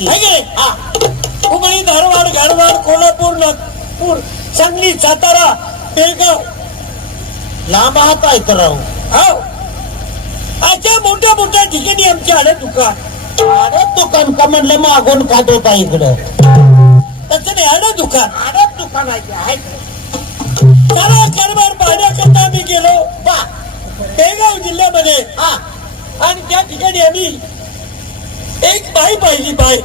नाही हुबळी धारवाड गारवाड कोल्हापूर नागपूर सांगली सातारा बेळगाव. लांब हात आहे तर राहू हो. अशा मोठ्या मोठ्या ठिकाणी आमचे आलं दुकान. अरे दुकान का म्हणलं मागून खात होता इकडं? तसं नाही आलं दुकान. अरे दुकान आहे. सारा कारभार पाहण्याकरता आम्ही गेलो. बा बेळगाव जिल्ह्यामध्ये. हा. आणि त्या ठिकाणी आम्ही एक बाई पाहिली बाई.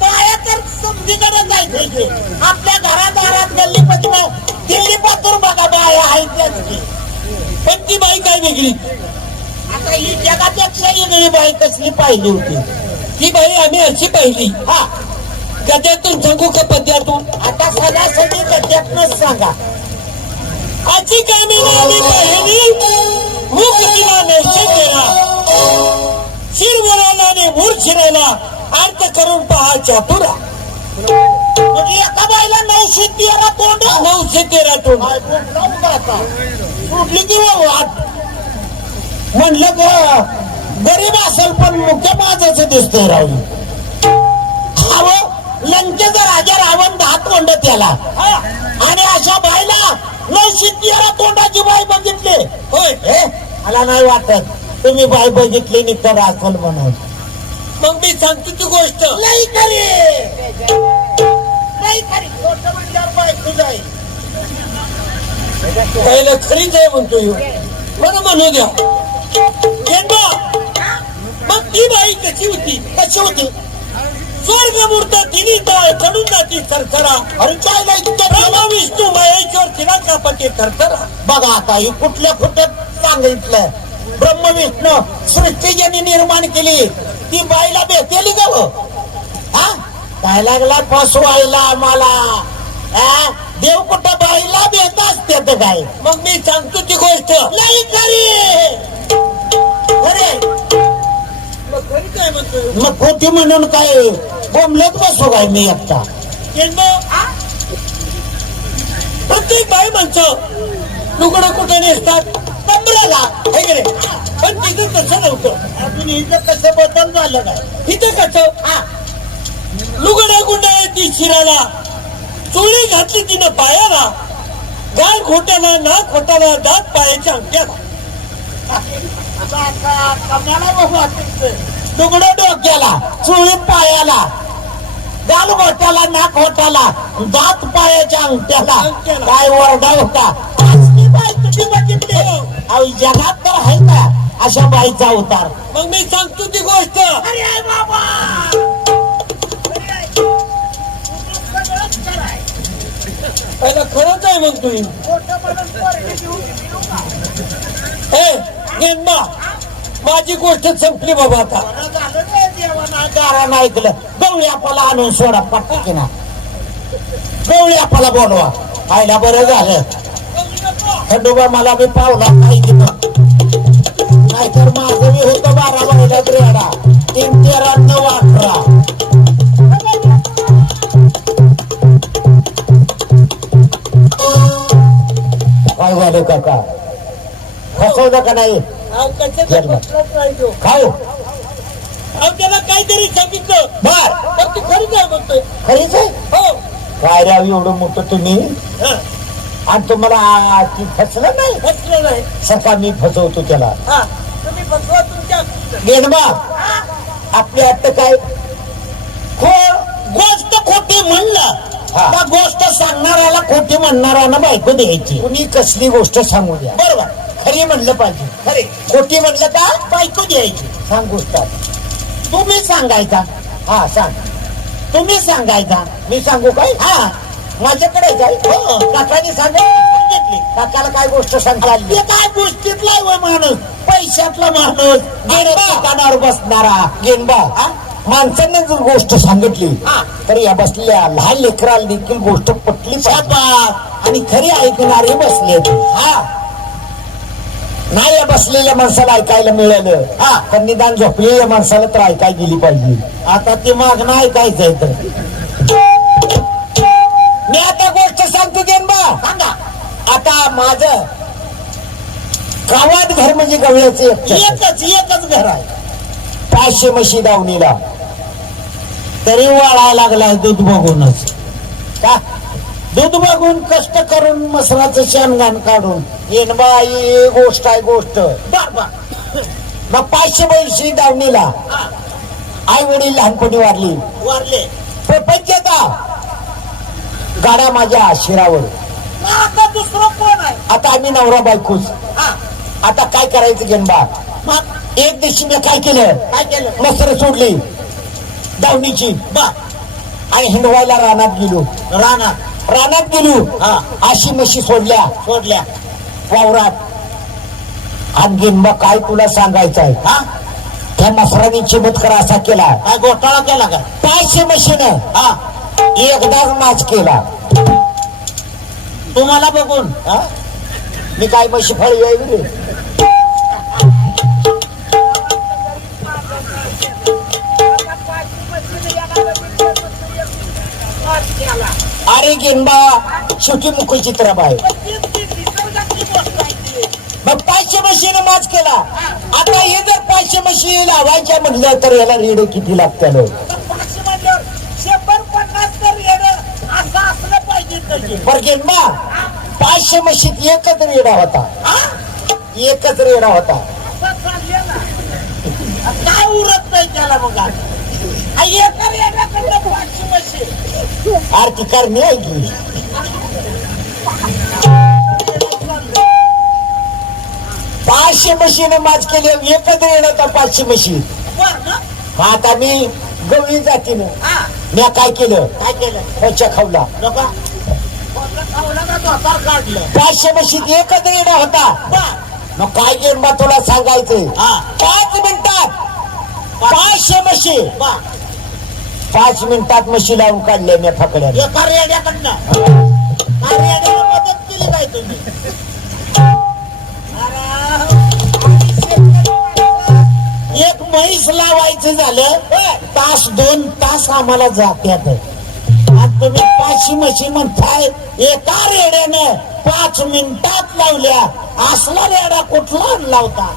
बाया तर समजीकडे जायचं की आपल्या घरादारात गल्ली पत्र दिल्ली पातूर बघा बाया आहेत पण ती बाई काय वेगळी? आता ही जगापेक्षा वेगळी बाई कसली पाहिली होती? ती बाई आम्ही अशी पाहिली. हा. गद्यातून सांगू का पद्यातून? आता सणासणी गद्यातनच सांगा. कामिनी आम्ही पाहिली. मुख तिला नैसे तेरा शिर बोलायला आणि मूर शिरायला अर्थ करून पहा चातुरा म्हणजे एका बाईला नऊशे तेरा तोंड नऊशे तेरा आता? सोडली की वाट? म्हणलं ग गरीब असेल पण मुख्य माझाच दिसतोय राहू हवं लंकेचा राजा रावण दहा तोंड त्याला. आणि अशा बाईला नऊशे तेरा तोंडाची बाई बघितली. होय. हे मला नाही वाटत. तुम्ही बाई बघितली नाही तर असेल म्हणून मग मी सांगतो ती गोष्ट. नाही खरी. नाही खरी. खोटं म्हणल्यावर बायको जाईल. पहिलं खरीच आहे म्हणतो ह्यो. बरं म्हणू द्या. मग ती बाई कशी होती? कशी होती? स्वर्ग मूर्त तिन्ही तळ चढून जाती सरसरा अरे इतक्या ब्रह्मा विष्णू महेश्वर तिला कापते थरथरा. बघा आता ही कुठल्या कुठं सांगितलं ब्रह्म विष्णू सृष्टी ज्यांनी निर्माण केली ती बाईला भेटेली का हो. हा? काय लागला फसवायला आम्हाला. हा? देव कुठं बाईला भेट असते तर काय मग मी सांगतो ती गोष्ट. नाही खरी. खरे. मग खोटी म्हणून काय? बोंबलत बसू काय मी एकटा प्रत्येक बाई म्हणतं लुगडं कुठे नेसतात? कमरेला है की नाही? पण तिथं तसं नव्हतं. अजून इथं कसं बदल झालं काय इथं कसं? हा. लुगड्या गुंडाळी ती शिराला. चोळी घातली तिनं पायाला. गाल खोट्याला नाक खोटाला दात पायाच्या अंगठ्याला. तुकडं डोक्याला चुळीत पायाला. गाल गोट्याला नाक होटाला दात पायाच्या अंगठ्याला. काय वरडा होता? बघितली अहो जगात तर आहे का अशा बाईचा उतार मग मी सांगतो ती गोष्ट. अरे बाबा! पहिला खरंच आहे मग तुम्ही. ए माझी गोष्ट संपली बाबा आता. गारानं ऐकलं. गवळी आपला आणून सोडा पटकी ना गवळी आपला बोलवा. आयला बरं झालं. खंडोबा मला बी पावला पाहिजे नाहीतर माझं बी होतं बारा महिन्यात रेडा. तीन तेरा नऊ अठरा काय झालं काका? फसवलं का नाही? त्याला काहीतरी सांगितलं. बर. पण तू खरी काय म्हणतोय. खरीच आहे? हो. काय राव एवढं मोठं तुम्ही? आणि तुम्हाला ती फसलं नाही? फसलं नाही. सका मी फसवतो त्याला. हा तुम्ही फसवा तुमच्या आपली अट्ट काय? खो गोष्ट खोटी म्हणलं. त्या गोष्ट सांगणाऱ्याला खोटी म्हणणाऱ्यानं बायको द्यायची. कुणी कसली गोष्ट सांगू द्या? बरोबर. खरी म्हणलं पाहिजे. खरे. खोटी म्हणलं का? बायको द्यायची. सांग गोष्ट. तुम्ही सांगायचा. हा सांग. तुम्ही सांगायचा. मी सांगू काय? हा. माझ्याकडे जाईल हो. काकाने सांगितली काकाला काय गोष्ट सांगता आली ते काय गोष्टीतला होय माणूस? पैशातला माणूस. ठिकाणावर बसणारा. हा? माणसाने जर गोष्ट सांगितली हा. तर या बसलेल्या लहान लेकराला देखील गोष्ट पटली. आणि खरी ऐकणारे बसले. हा. नाही या बसलेल्या माणसाला ऐकायला मिळालं. हा. तर निदान झोपलेल्या माणसाला तर ऐकायला गेली पाहिजे. आता ते मागणं ऐकायचंय तर. गेनबा सांगा. आता माझ गावात घर म्हणजे गवळ्याचं एकच एकच घर आहे. पाचशे म्हशी दावणीला. तरी वाळायला लागलाय दूध बघूनच. का? दूध बघून कष्ट करून मसराचं शेणघाण काढून. येन बाई गोष्ट आहे गोष्ट. बर बर. मग पाचशे बैलशी दावणीला. आई वडील लहानपणी वारली. वारले. प्रपंच का? गाड्या माझ्या शिरावर. आता दुसरं कोण आहे? आता आम्ही नवरा बायकोच. हा. आता काय करायचं मग? एक दिवशी मी काय केलं? काय केलं? मसर सोडली. दावणीची. आणि हिंडवायला रानात गेलो. रानात? रानात गेलो. हा. अशी म्हशी सोडल्या. सोडल्या. वावरात. आणि काय तुला सांगायचं आहे? हा? त्या मसराने चिमत्कार असा केला. काय घोटाळा केला का? पाचशे म्हशीनं. हा. एकदाच नाच केला. तुम्हाला बघून? मी काय म्हशी फळी रे? अरे गेनबा शेवटी मुकुल चित्रबाई मग पाचशे म्हशीनं माच केला. आता हे जर पाचशे म्हशी लावायच्या म्हणलं तर याला रेड किती लागतं? बरं पाचशे म्हशीत एकच रेडा होता. एकच रेडा होता. काय उरत नाही त्याला मग पाचशे. आरती करणे आहे की? पाचशे म्हशीनं माच केली एकच रेड होता पाचशे म्हशी बरं ना? मग आता मी गवळी जातीनं. मी काय केलं? काय केलं? खावला धोतर काढलं पाचशे म्हशीत एकच रेडा होता. मग काय गेम तुला सांगायचंय. पाच मिनिटात. पाचशे बरं. पाच मिनिटात म्हशी लावून काढल्या मी फकड्या एका रेड्याकडनं का रेड्याला मदत केली काय तुम्ही. अरे, आम्ही शेतकरी माणसं. एक म्हैस लावायचं झालं. तास दोन तास आम्हाला जात्यात आणि तुम्ही पाचशे म्हशी म्हणताय एका रेड्यानं पाच मिनिटात लावल्या. असला रेडा कुठला लावता?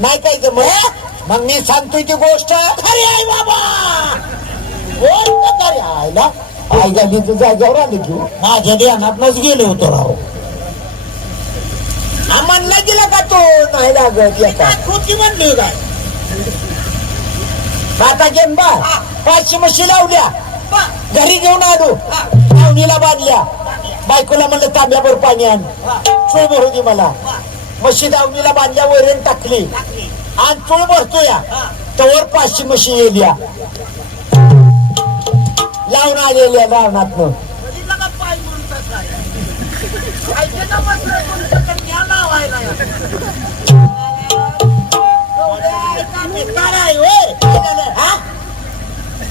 नाही काय जमत मग मी सांगतोय ती गोष्ट. खरी आहे बाबा! गोष्ट खरी आयला. आई गाडी तू जागेवर आली की. माझ्या ध्यानातनच गेलो होतो राव. आम्हाला दिला का तो नाही लागत? खोटी म्हणली काय? आता गेम बा पाचशे म्हशी लावल्या. घरी घेऊन आलो. लावणीला बांधल्या बायकोला म्हणलं तांब्यावर पाणी आण चूळ भरू दे मला म्हशी दावणीला बांधल्या वैरण टाकली. आणि चूळ भरतो या. तवर पाचशे म्हशी येल्या लावून आलेल्या द्या लावायला.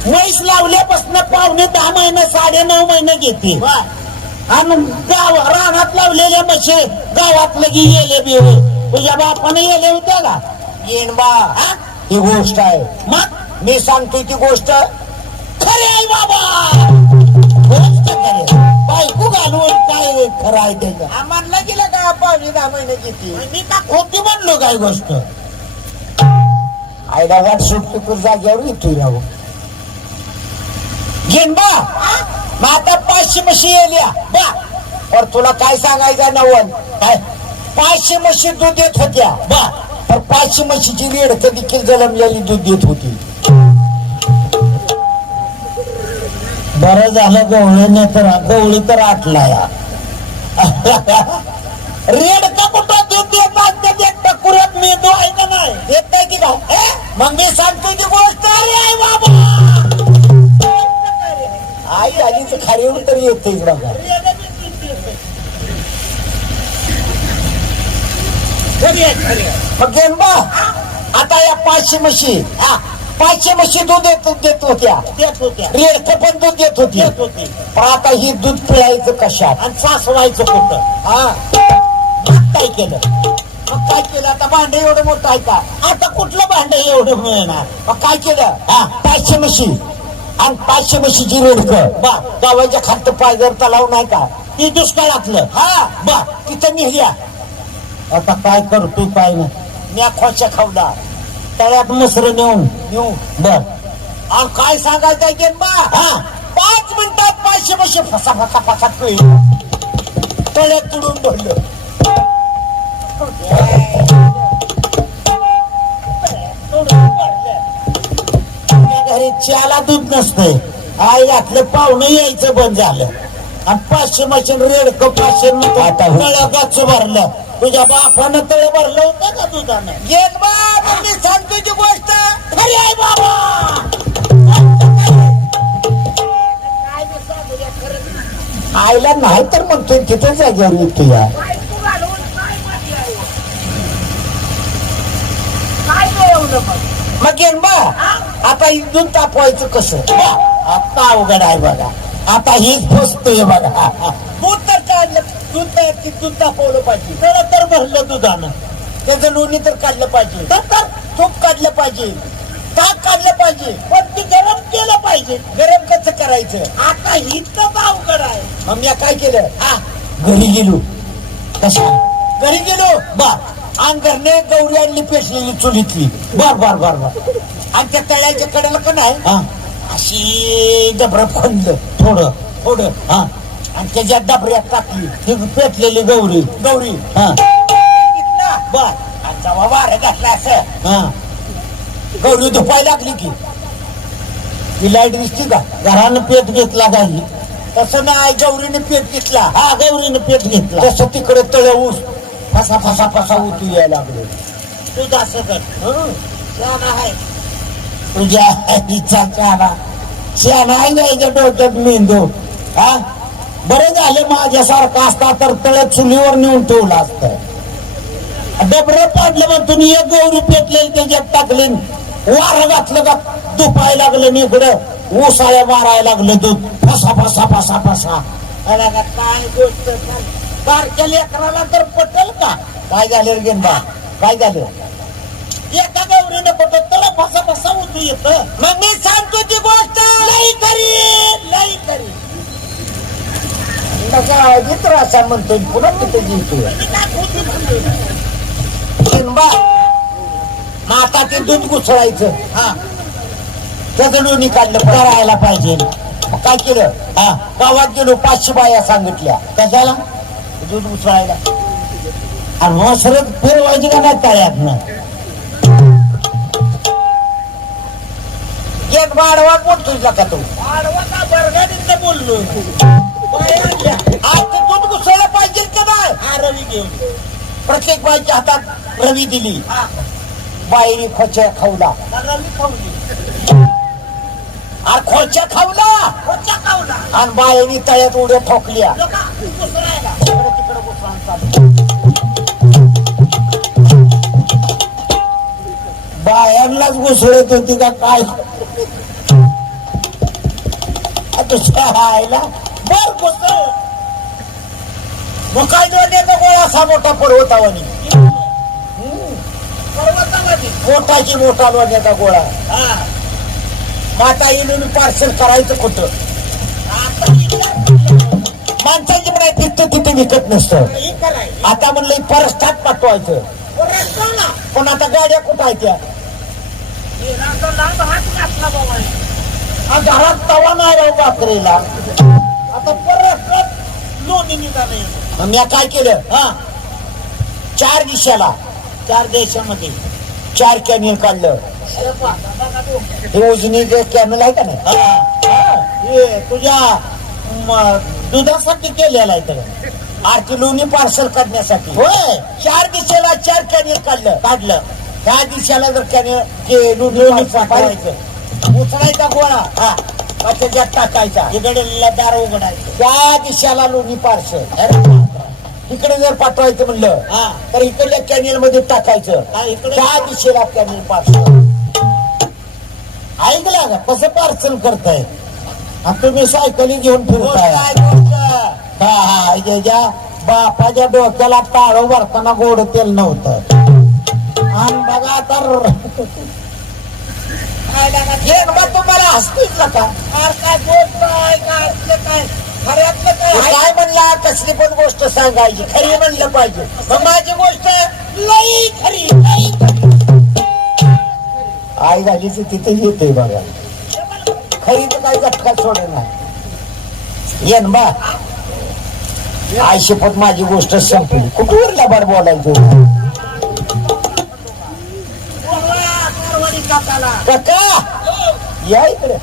म्हैस लावल्यापासून पावणे दहा महिने साडे नऊ महिने घेते. आणि गाव रानात लावलेल्या म्हशी गावात लगी येले बी. तुझ्या बापाने येले होत्या का? येण बा. हा? गोष्ट आहे. मग मी सांगतोय ती गोष्ट खरी आहे बाबा. गोष्ट खरी बायको घालून काय खरं आहे त्याचं हा म्हणलं गेलं का पावणे दहा महिने किती मी का खोटी म्हणलो काय गोष्ट? आयला वाट सुटतो तर जाग्यावर येतोय राहू घेन बा. मग आता पाचशे म्हशी येल्या बा. पर तुला काय सांगायचं नवन काय? पाचशे म्हशी दूध देत होत्या. बा. तर पाचशे म्हशीची रेड देखील जलमलेली दूध देत होती? बरं झालं गवळीने तर गवळी तर आटला या. रेड का कुठं दूध देत असते? ते कुऱ्यात मी तो आहे का नाही? देत नाही की का मग मी सांगतोय ती गोष्ट. अरे आहे बाबा! आई आलीच खारीवर तर येतेच बघा. मग बा. आता या पाचशे म्हशी. हा, पाचशे म्हशी दूध देत देत होत्या. रेडक पण दूध देत होती. देत होती. पण आता ही दूध पिळायचं कशात? आणि सासवायचं कुठं? हा. मग काय केलं? मग काय केलं? आता भांडे एवढं मोठं आहे का? आता कुठलं भांडे एवढं मिळणार? मग काय केलं? हा पाचशे म्हशी. आणि पाचशे म्हशीची रेडक बा गावाच्या खात पायगर तलाव नाही का? ती दुष्काळातलं. हा बा तिथं निघल्या आता काय करतो काय नाही. म्या खोच्या खावला. तळ्यात मसर नेऊन. येऊ बर. आणि काय सांगायचं आहे बा? हा. पाच मिनिटात पाचशे पाचशे फसा फसा फसा तळ्यात तुडून भरलं आपल्या घरी चहाला दूध नसतंय. आई यातलं पाहुणं यायचं बंद झालं. आणि पाचशे मशीन रेडक पाचशे तळ्या गच्च भरलं. तुझ्या बापानं तळ भरलं होतं का दुधानं? गेल बा मी सांगतो ती गोष्ट. खरी आहे बाबा! आईला नाही तर म्हणतोय तिथे जागेवर येतो या. मग? येईन बा आता दूध तापवायचं कसं? बा, आता अवघड आहे बघा. आता हीच फसतोय बघा. दूध तर काढलं दूध तयार दूध तापवलं पाहिजे. त्याला तर भरलं दुधानं. त्याचं लोणी तर काढलं पाहिजे. तर तूप काढलं पाहिजे. ताक काढलं पाहिजे. पण ते गरम केलं पाहिजे. गरम कसं करायचं? आता हीच अवघड आहे. मग मी काय केलं? हा. घरी गेलो. कशा? घरी गेलो? बा अंगरने गौरी आणली पेटलेली चुलीतली. बर बर बर बर. आणि त्या तळ्याच्या कडेला का नाही हा. अशी डबरं खोंडलं थोडं. थोडं. हा. आणि त्याच्या डबऱ्यात टाकली ती पेटलेली गौरी. गौरी. हा. बर. आणि जेव्हा वारं घातला असं हा. गौरी धुपायला लागली की. ती लाइट दिसती का? घरानं पेट घेतला काही. तसं नाही गौरीने पेट घेतला. हा गौरीने पेट घेतला. तसं तिकडे तळ ऊस. फसा फसा फसा उतू यायला लागलो. तू असं कर हं? आहे तुझ्या आईचा शहाणा शहाणा आहे ना डोक्यात मेंदू. हा? बरे झाले माझ्यासारखा असता तर तळ चुलीवर नेऊन ठेवला असत. डबर पाडलं मग तुम्ही एक गौरी पेटलेली त्याच्यात टाकले. वार घातलं का दुपाय लागलं मी इकडं ऊसाळ्या मारायला लागलं दूध. फसा फसा फसा फसा. काय गोष्ट बारक्या लेकराला तर पटेल का? काय झालं रे गेंदा काय झालं? एका गौरीने पटत त्याला फसा फसा उतू येत. मग मी सांगतो ती गोष्ट. लई करी लई करी मित्र असा म्हणतोय पुन्हा तिथे मग आता ते दूध घुसळायचं. हा. त्याचं लोणी काढलं करायला पाहिजे. मग काय केलं? हा. गावात गेलो पाचशे बाया सांगितल्या. कशाला? दूध घुसळायला. आणि मग सरळ फिरवायची का नाही. तळ्यात एक वाढवा बोलतोय का तू. बोललो आज ते दूध घुसळलं पाहिजे का नाही? हा रवी घेऊन प्रत्येक बाईच्या हातात रवी दिली. बाईने खोच्या खावला. आणि खोच्या खावला. खोच्या खावला. आणि बाईने तळ्यात उड्या ठोकल्या. तिकडं बायांनाच घुसळत होती का काय? आईला बर घुसळ मग काय गोळा असा मोठा पर्वतावानी मोठाची मोठा लोण्याचा गोळा? माता येऊन पार्सल करायचं कुठं? माणसाची पण तिथं तिथे विकत नसतं. आता म्हणलं परस्तात पाठवायचं. पण आता गाड्या कुठं आहेत त्या? घरात तवा नाही राहू बाकरीला. आता परस्तात लोणी निघाले. मग मी काय केलं? हा. चार दिशाला. चार देशामध्ये. चार कॅनियल काढलं. हे उजनी जे कॅनल आहे का नाही? तुझ्या दुधासाठी केलेलं आहे तर. आरती लोणी पार्सल करण्यासाठी होय. चार दिशेला चार कॅनियल काढलं. काढलं. त्या दिशेला जर कॅनियल ते लोणी पाठवायचं उचलायचा गोळा. हा. त्याच्यात टाकायचा. इकडे दार उघडायचं. त्या दिशेला लोणी पार्सल. इकडे जर पाठवायचं म्हणलं तर इकडल्या कॅनियलमध्ये टाकायचं. त्या दिशेला कॅनियल पार्सल. ऐकलं का? कसं पार्सल करताय? आणि तुम्ही सायकली घेऊन फिरताय. हा हा बापाच्या डोक्याला टाळो भरताना गोड तेल नव्हतं. आणि बघा तर. एक बा तुम्हाला. हसतीच काय काय काय? खऱ्यातलं काय काय म्हणला? कसली पण गोष्ट सांगायची. खरी म्हणलं पाहिजे. मग माझी गोष्ट लई खरी लई खरी. आई झाली तर तिथे येते बघा. खरी तर काही झटका सोडे येन बा. आई शपथ माझी गोष्ट संपली. कुठवर लबाड बोलायचं? काका! या इकडे.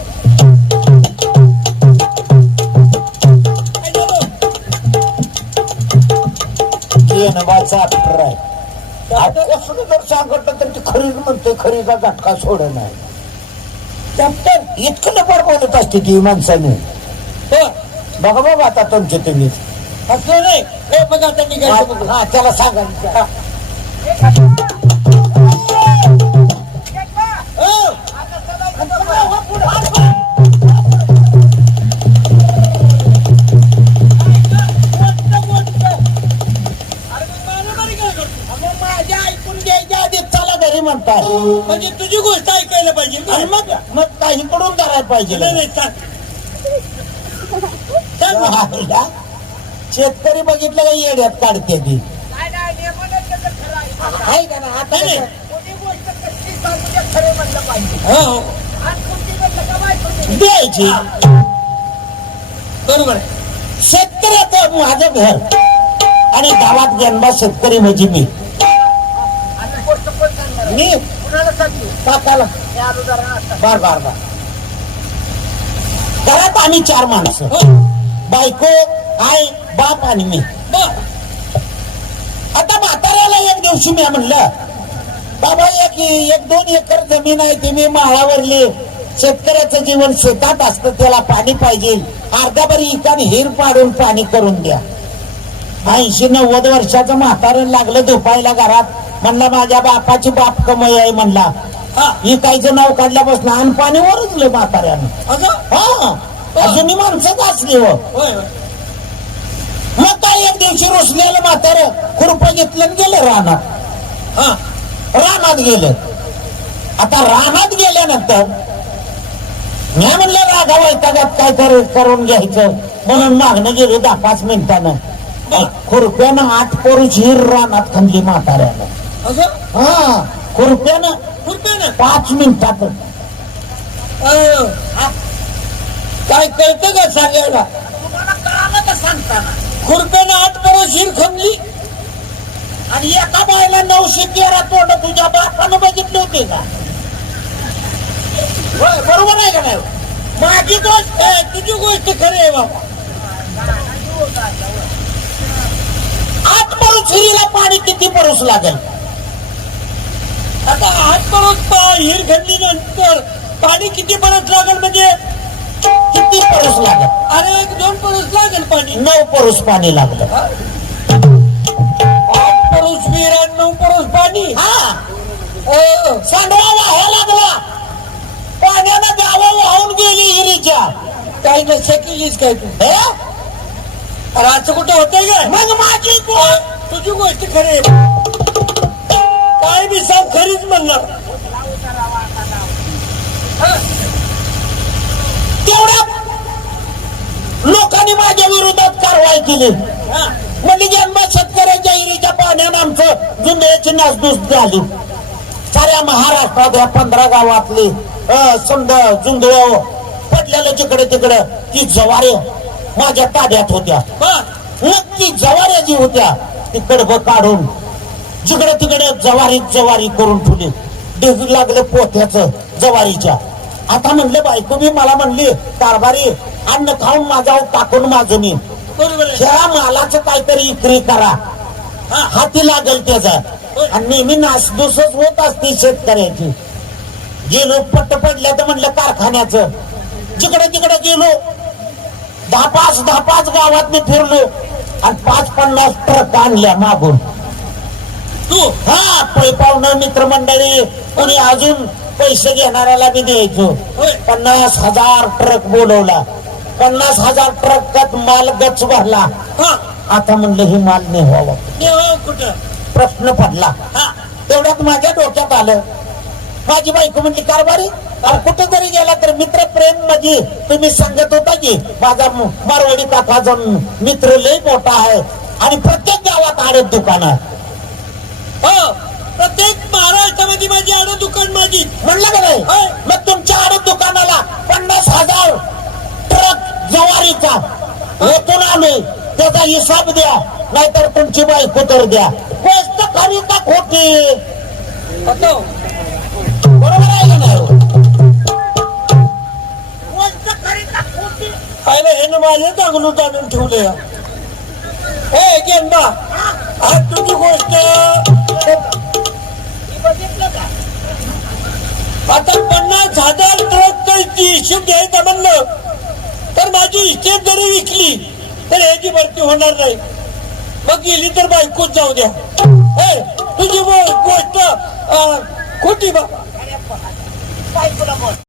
जर सांगत तर ती खरीच म्हणते खरीचा झटका सोड नाही. कॅप्टन इतकं लबाड बोलत असते ती माणसाने. बघा बाबा आता तुमचे असं नाही. हे बघा. हा त्याला सांगा. चला घरी म्हणताय म्हणजे तुझी गोष्ट ऐकायला पाहिजे आणि? मग मग काही कडून करायला पाहिजे. नाही नाही सांग. सांग ना. आईला, शेतकरी बघितलं का येड्यात काढते ती? आहे. का ना आता नाही, नाही. कसं? हो, हो. द्यायची. बरोबर आहे. शेतकऱ्याचं माझं घर. आणि गावात जन्मा शेतकरी म्हणजे मी. मी? बर बर बर. घरात आम्ही चार माणसं. हो. बायको आई बाप आणि मी. बर. आता म्हाताऱ्याला एक दिवशी मी म्हणलं बाबा एक एक दोन एकर जमीन आहे ती मी माळावरली. शेतकऱ्याचं जीवन शेतात असतं त्याला पाणी पाहिजे. अर्ध्याभरी इकाने हिर पाडून पाणी करून द्या. ऐंशी नव्वद वर्षाचं म्हातारं लागलं झोपायला घरात. म्हणला माझ्या बापाची बाप कमाई आहे म्हणला. हा. इकायचं नाव काढल्यापासून आणि पाणी वरचलं म्हाताऱ्यानं. असं हा. अजूनही माणसंच असली हो. मग काय एक दिवशी रुसलेलं म्हातारं खुरप घेतलं गेलं रानात. हा. रानात गेलं. आता रानात गेल्यानंतर मी म्हणलं रागा वैतागात काय कर करून घ्यायचं? म्हणून मागणं गेलो दहा पाच मिनिटानं. खुरप्यानं आठ पोरीच हिर रानात खणली म्हाताऱ्यानं. असं? हा. खुरप्यानं खुरपे ना पाच मिनिटात. अं, हा. काय कळतं का सांगायला? खुरप्यानं आठ बरोबर शिर खणली. आणि एका बायला नऊशे तेरा तोंड तुझ्या बापानं बघितले होते का? होय, बरोबर आहे का नाही? माझी गोष्ट ए, तुझी गोष्ट खरी आहे बाबा. आठ परूस हिरीला पाणी किती परूस लागेल? आता आठ बरोबर हिर खणली नंतर पाणी किती परत लागेल म्हणजे? किती परूस लागेल? अरे एक दोन परस लागेल पाणी. नऊ परूस पाणी लागलं. आठ परस विहीर आणि नऊ परस पाणी. हा. सांडवा वाहायला लागला. पाण्यानं गावं वाहून गेली हिरीच्या. काही नशा केलीच काय तू. हे? अरे असं कुठं होतंय का मग माझी तुझी गोष्ट खरी. काय मी साव खरीच म्हणणार तेवढ्यात लोकांनी माझ्या विरोधात कारवाई केली. म्हणजे जन्म शेतकऱ्याच्या हिरीच्या पाण्यानं आमचं जुंधळ्याची नासधूस झाली साऱ्या महाराष्ट्रात या पंधरा गावातली अं, समजा जुंधळ पडलेलं जिकडे तिकडे ती जवारे माझ्या ताब्यात होत्या हा. मग ती जवाऱ्या जी होत्या ती कडब काढून जिकडे तिकडे जवारी जवारी करून ठेवली. डेग लागलं पोथ्याचं जवारीच्या. आता म्हणलं बायको मी मला म्हणली कारभारी अन्न खाऊन माझा टाकून माझं मी त्या मालाचं काहीतरी इकरी करा. हा. हाती लागेल त्याचा. आणि नेहमी नासधूसच होत असते शेतकऱ्याची. गेलो पट्ट पडल्या तर म्हणलं कारखान्याचं. जिकडे तिकडे गेलो दहा पाच दहा पाच गावात मी फिरलो. आणि पाच पन्नास ट्रक आणल्या मागून. तू. हा पै पाहुणं मित्रमंडळी कोणी अजून पैसे घेणाऱ्याला बी द्यायचो. पन्नास हजार ट्रक बोलवला. पन्नास हजार ट्रकात माल गच भरला. हा. आता म्हणलं हे माल देवा कुठं? प्रश्न पडला. हा. तेवढ्यात माझ्या डोक्यात आलं. माझी बायको म्हणली कारभारी कुठं जरी गेला तर मित्र प्रेममध्ये तुम्ही सांगत होता की माझा म- मारवाडी काकाचा म- मित्र लय मोठा आहे आणि प्रत्येक गावात आडत दुकान आहे प्रत्येक महाराष्ट्रामध्ये माझी आडत दुकान माझी. म्हणलं का नाही? मग तुमच्या आडत दुकानाला पन्नास हजार ट्रक जवारीचा. येथून आम्ही त्याचा हिसाब द्या नाहीतर तुमची बायको तर द्या. गोष्ट खरी का खोटी? बरोबर आहे का नाही? गोष्ट खरी का ना हे माझे चांगलं जाणून ठेवले हे. गेंदा आज तुझी गोष्ट आता पन्नास हजार ट्रक हिशोब घ्यायचा म्हणलं तर माझी इस्टेट जरी विकली तर याची भरती होणार नाही. मग गेली तर बायकोच जाऊ द्या. तुझी गोष्ट खोटी बा.